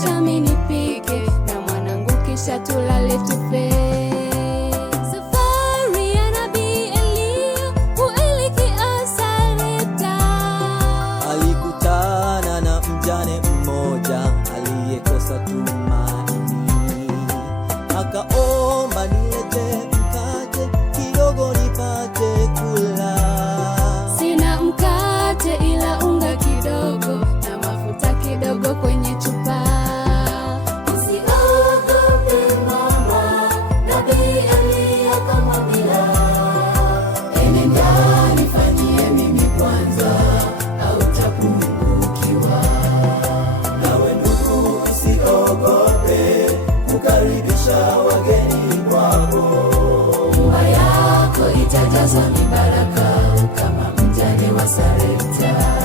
kisha mimi nipike, na mwanangu kisha tulale tufe. Safari ya Nabii Eliya kuelekea Sarepta. Alikutana na mjane mmoja aliyekosa tumaini, akaomba nilete mkate kidogo nipate kula. Sina mkate ila unga kidogo na mafuta kidogo kwenye chupa. Usiogope mama, Nabii Eliya akamwambia, enenda nifanyie mimi kwanza, hautapungukiwa. Nawe ndugu, usiogope kukaribisha wageni kwako. Nyumba yako itajazwa mibaraka kama mjane wa Sarepta.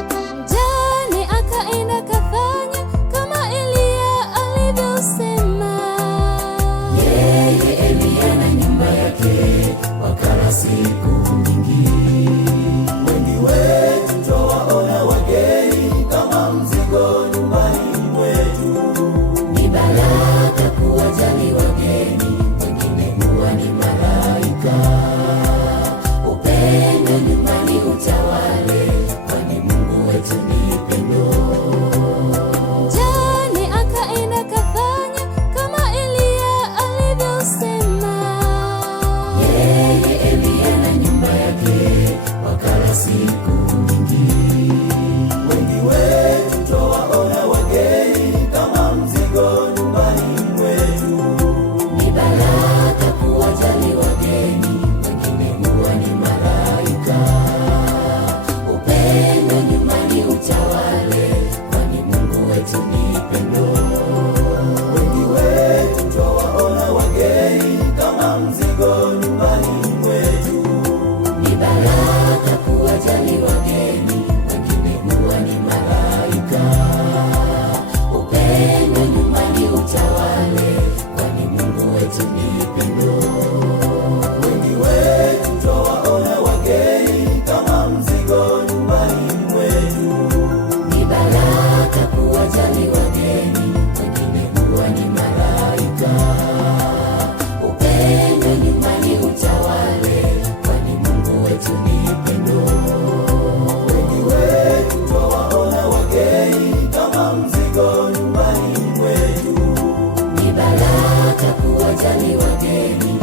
Mjane akaenda kafanya kama Eliya alivyosema. Yeye Eliya na nyumba yake wakala siku nyingi. Wengi wetu twawaona wageni kama mzigo nyumbani mwetu. Ni baraka kuwajali wageni, wengine huwa ni malaika. Upendo nyumbani utawale, kwani Mungu wetu ni pendo. Mjane akaenda kafanya kama Eliya alivyosema. Yeye Eliya na nyumba yake wakala siku nyingi. Wengi wetu twawaona wageni kama mzigo nyumbani mwetu. Ni baraka kuwajali wageni, wengine huwa ni malaika. Upendo nyumbani utawale, kwani Mungu wetu ni pendo. Wengi wetu twawaona wageni kama mzigo nyumbani mwetu. Ni baraka kuwajali wageni, wengine huwa ni malaika. Upendo nyumbani utawale, kwani Mungu wetu ni pendo. Wengi wetu twawaona wageni kama mzigo nyumbani mwetu. Ni baraka kuwajali wageni, wengine huwa ni malaika. Upendo nyumbani utawale, kwani Mungu wetu ni pendo. Wengi wetu twawaona wageni kama mzigo nyumbani mwetu. Ni baraka kuwajali wageni,